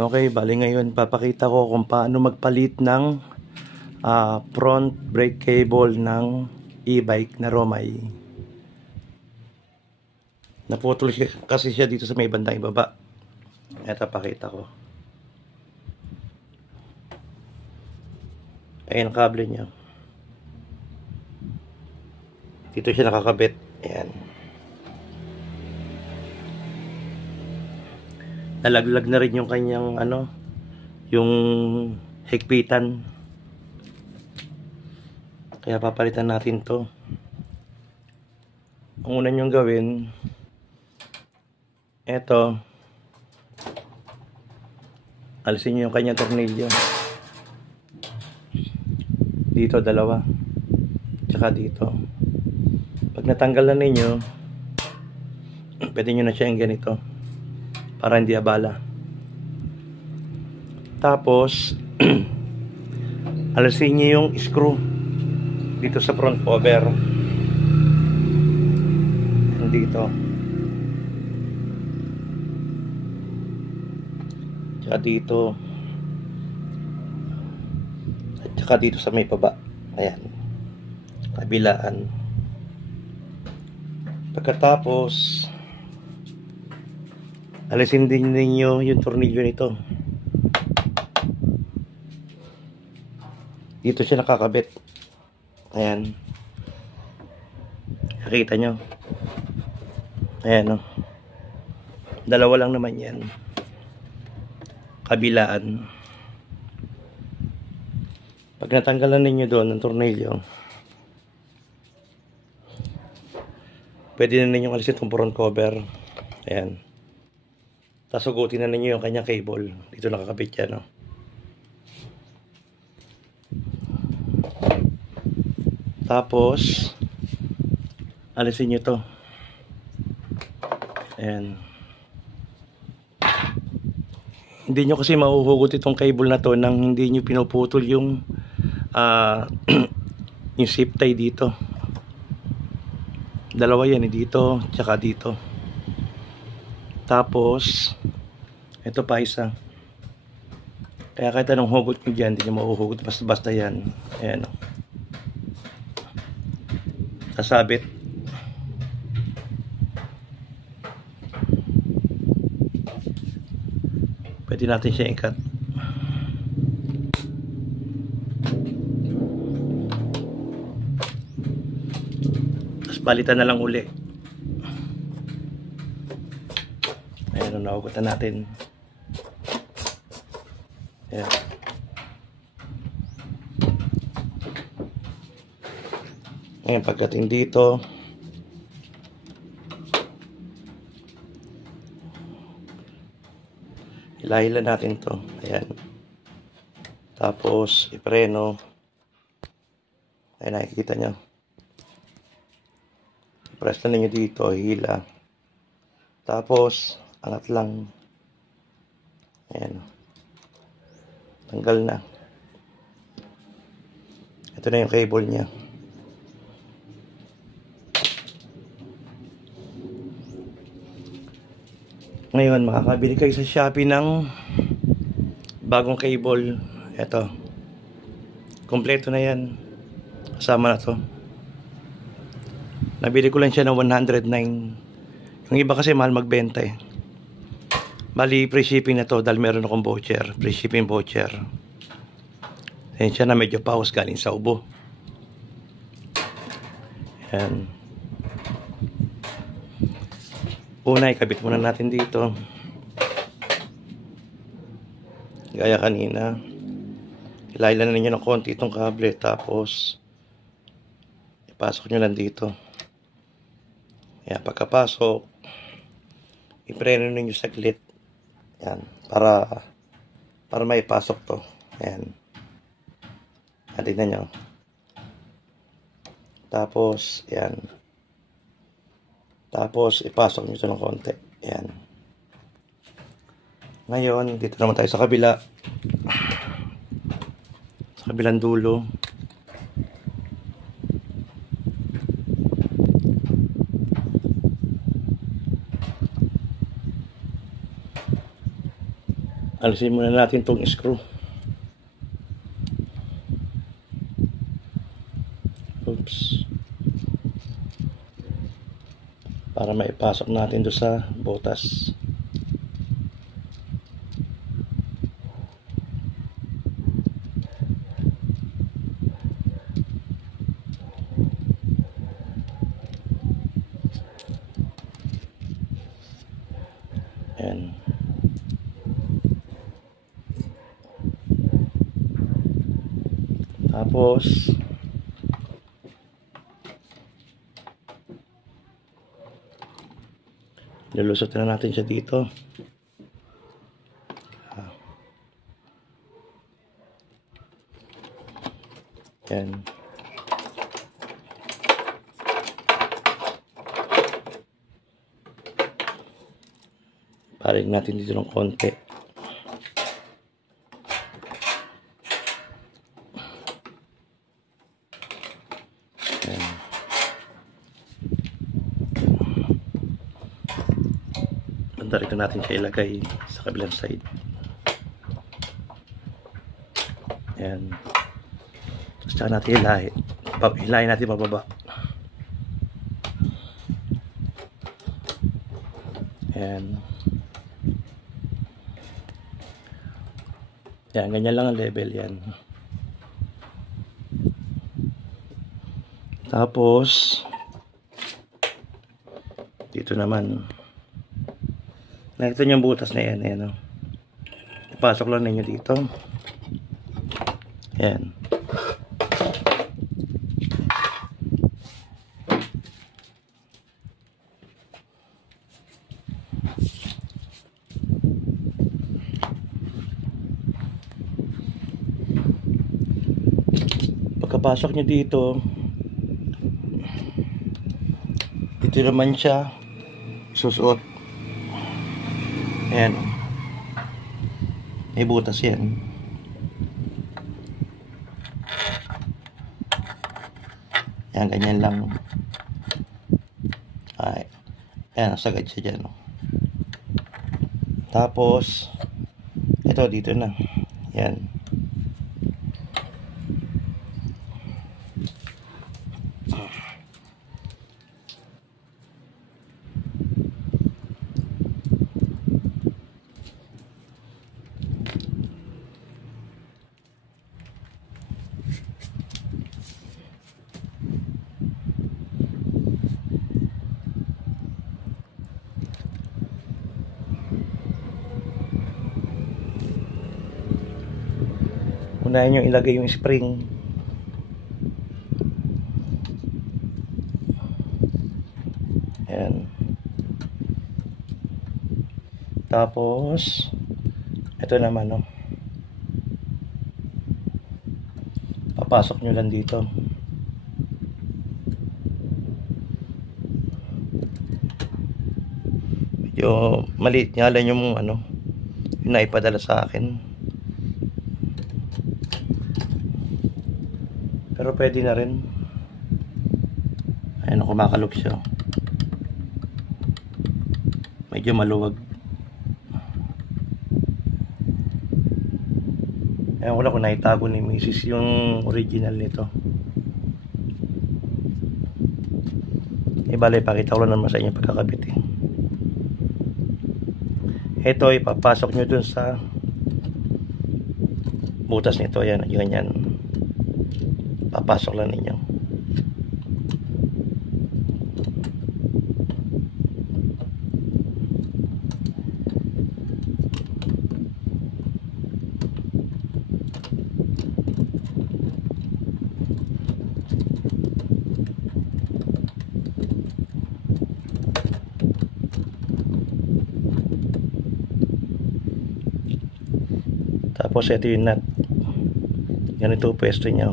Okay, bali ngayon papakita ko kung paano magpalit ng front brake cable ng e-bike na Romay. Naputol kasi siya dito sa may bandang ibaba. Ito, pakita ko. Ayan ang kable niya. Dito siya nakakabit. Ayan. Nalaglag na rin yung kanyang yung higpitan. Kaya papalitan natin to. Ang una nyong gawin, eto, alisin nyo yung kanyang tornilyo. Dito dalawa, tsaka dito. Pag natanggal na ninyo, pwede nyo na siya yung ganito para hindi abala. Tapos alisin nyo yung screw dito sa front cover. Dito. Tsaka dito. At tsaka dito sa may baba. Ayan. Kabilaan. Pagkatapos, alisin din ninyo yung tornilyo nito. Dito siya nakakabit. Ayan. Nakita nyo? Ayan, dalawa lang naman yan. Kabilaan. Pag natanggalan ninyo doon ng tornilyo, pwede na ninyo alisin itong front cover. Ayan. Tapos ugutin na ninyo yung kanyang cable. Dito nakakabit yan, Tapos alisin nyo to. Ayan. Hindi nyo kasi mahuhugot itong cable na to nang hindi nyo pinuputol yung yung zip tie dito. Dalawa yan, dito tsaka dito. Tapos ito pa isa. Kaya kahit anong hugot nyo dyan, hindi nyo mahuhugot basta yan. Ayan, sasabit. Pwede natin siya i-cut. Tapos palitan na lang uli. Ayan, nahugutan natin. Ayan. Ayan, pagdating dito, hilahilan natin to. Ayan. Tapos ipreno. Ayan, nakikita nyo. Press na ninyo dito, hila. Tapos angat lang. Ayan. Tanggal na. Ito na yung cable nya. Ngayon, makakabili kayo sa Shopee ng bagong cable. Ito. Kompleto na yan. Kasama na to. Nabili ko lang siya ng 109. Yung iba kasi mahal magbenta eh. Bali, free shipping na to dahil meron akong voucher. Free shipping voucher. Ayan siya na medyo paus galing sa ubo. Ayan. Una, ikabit muna natin dito. Gaya kanina. Ilailan na ninyo ng konti itong kable. Tapos, ipasok nyo lang dito. Ayan, pagkapasok, ipreno ninyo saglit. Ayan, para maipasok to. Ayan. Tignan nyo. Tapos, ayan. Tapos, ipasok nyo ito ng konti. Ayan. Ngayon, dito naman tayo sa kabila. Sa kabilang dulo. Alisin muna natin tong screw. Oops. Para maipasok natin doon sa butas. Ayan. Tapos lulusot na natin siya dito. Ayan. Paring natin dito ng konti. Ayan. Banda rito natin siya ilagay sa kabilang side. Ayan. Tapos saka natin hilahin. Hilahin natin pababa. Ayan. Yan, ganyan lang ang level yan. Tapos dito naman nakita nyo yung butas na yan, ayan, ipasok lang ninyo dito. Yan. Pagkapasok nyo dito, dito naman siya susuot. Ayan, may butas yan. Ayan, ganyan lang. Ay, ayan, sagad siya dyan. Tapos ito dito na. Ayan. Unahin nyo ilagay yung spring. Ayan. Tapos ito naman, no, papasok nyo lang dito. Medyo maliit nga lang yung yung naipadala sa akin. Pero pwede na rin. Ayan, kumakalog siya. Medyo maluwag. Ayan, wala ko naitago ni Mrs. yung original nito. Ibala, ipakita ko lang naman sa inyo pagkakabit. Ito, ipapasok nyo dun sa butas nito. Ayan, ganyan. Papasok lang ninyo. Tapos ito yung nut. Ganito pwesto niya.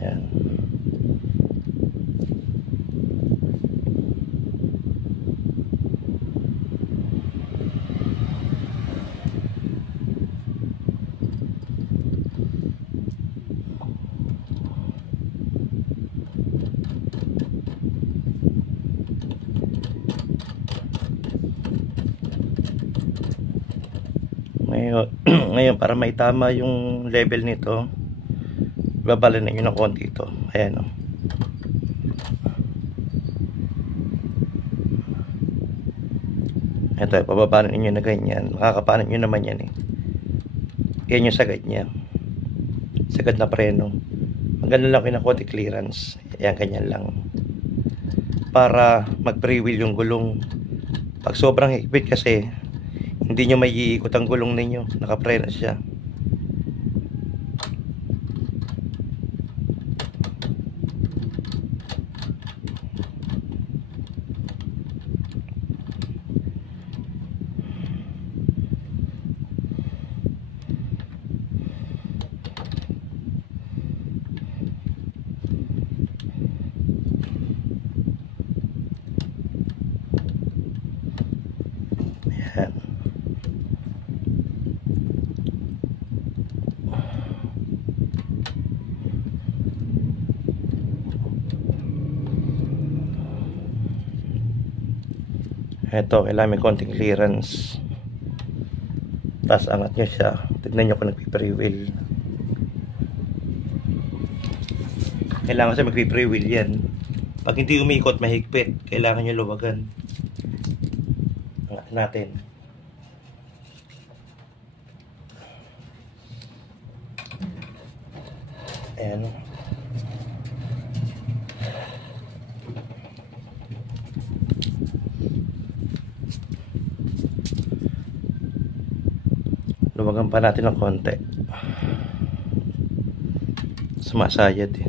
Yan. Ngayon para maitama yung level nito, babalin niyo ng konti ito. Ayan o. Ito, pababanin niyo na ganyan. Makakapanan niyo naman yan eh. Yan yung sagad niya. Sagad na preno. Maganda lang kayo ng konti clearance. Ayan, ganyan lang. Para mag-pre-wheel yung gulong. Pag sobrang higpit kasi, hindi nyo may iikot ang gulong ninyo. Nakapreno siya. Ayan. Ito, kailangan may konting clearance. Tapos angat nyo siya. Tignan nyo kung nagpiprewheel. Kailangan kasi magpiprewheel yan. Pag hindi umikot, mahigpit. Kailangan nyo luwagan. Angat natin. Ayan. Luwagan pa natin ng konti. Sumasayad eh.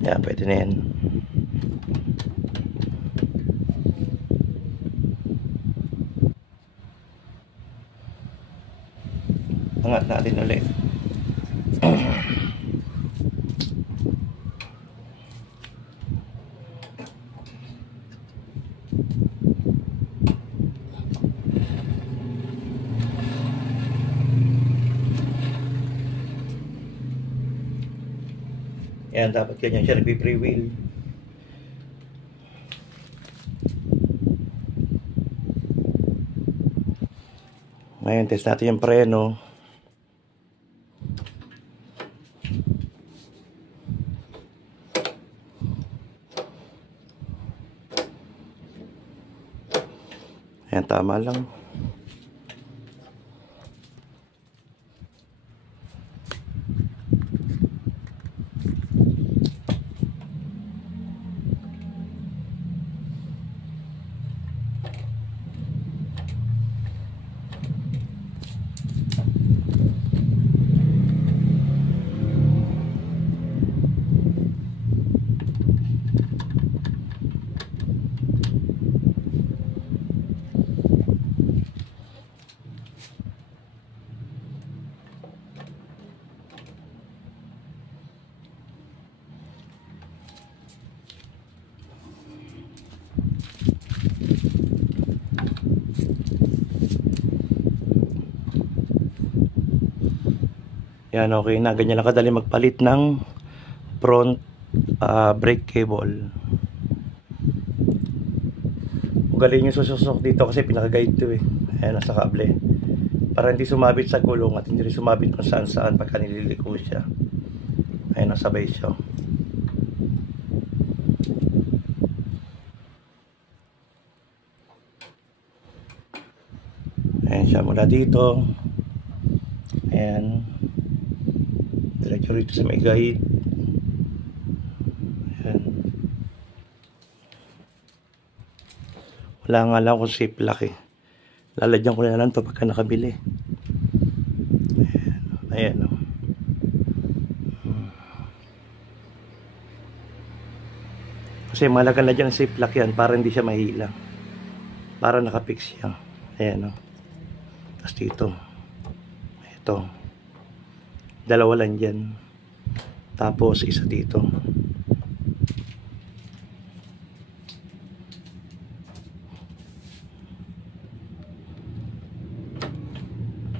Yan, pwede na yan. Angat natin ulit. Yan, dapat ganyan siya nagpi-pre-wheel. Ngayon, test natin yung preno. Ayan, tama lang. Yan, okay na. Ganyan lang kadali magpalit ng front brake cable. Ugalin nyo sususok dito kasi pinaka-guide to eh. Ayan, nasa kable. Para hindi sumabit sa gulong at hindi rin sumabit kung saan saan pagka nililiko siya. Ayan, nasabay siya. Ayan siya mula dito. Ayan. Diretso rito sa may guide. Ayan. Wala nga lang kung safe lock eh. Lalagyan ko na lang ito pagka nakabili. Ayan. Ayan o. Kasi malaga na dyan ang safe lock yan para hindi siya mahila. Para nakapix siya. Ayan o. Tapos dito. Ito. Dalawa lang dyan. Tapos isa dito.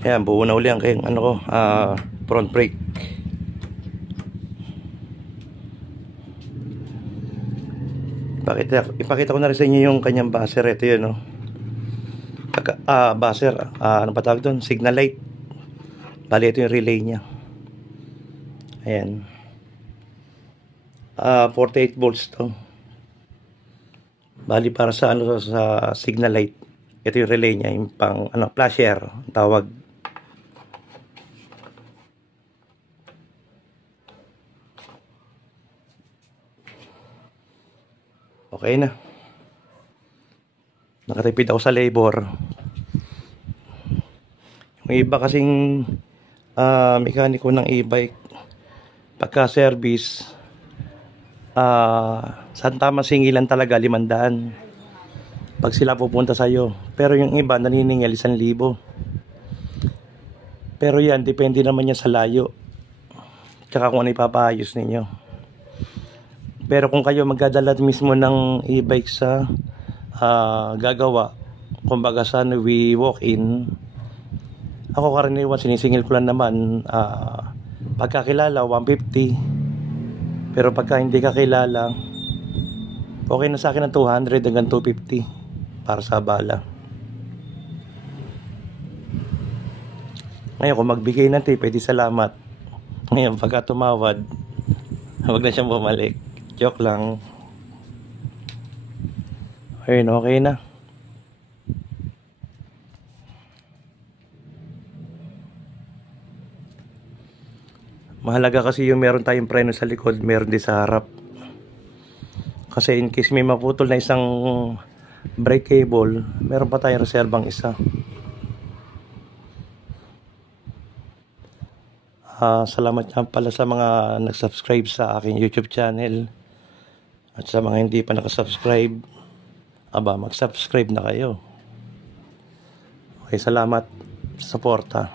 Ayan, buo na uli ang kayong ano ko, front brake. Ipakita ko na rin sa inyo yung kanyang buzzer. Ito yun, no? buzzer, ano pa tawag doon? Signal light. Bali, ito yung relay niya. Ayan. 48 volts to. Bali, para sa ano, sa signal light. Ito yung relay niya, yung pang ano, flasher, ang tawag. Okay na. Nakatipid ako sa labor. Yung iba kasing mekaniko ng e-bike, pagka service, Santa Masingilan talaga 500 pag sila pupunta sa'yo. Pero yung iba naniningil 1,000. Pero yan, depende naman yan sa layo, tsaka kung ano ipapaayos ninyo. Pero kung kayo magdadala mismo ng e-bike sa gagawa, kumbaga sa we walk in, ako karaniwan sinisingil ko lang naman, pagkakilala 150, pero pagka hindi kakilala, okay na sa akin ng 200 hanggang 250 para sa bala. Ngayon kung magbigay ng tip, edi salamat. Ngayon pagka tumawad, huwag na siyang bumalik. Joke lang. Ayun, okay na. Mahalaga kasi yung meron tayong preno sa likod, meron din sa harap. Kasi in case may maputol na isang brake cable, meron pa tayong reserbang isa. Salamat nga pala sa mga nag-subscribe sa aking YouTube channel. At sa mga hindi pa nakasubscribe, mag-subscribe na kayo. Okay, salamat sa suporta.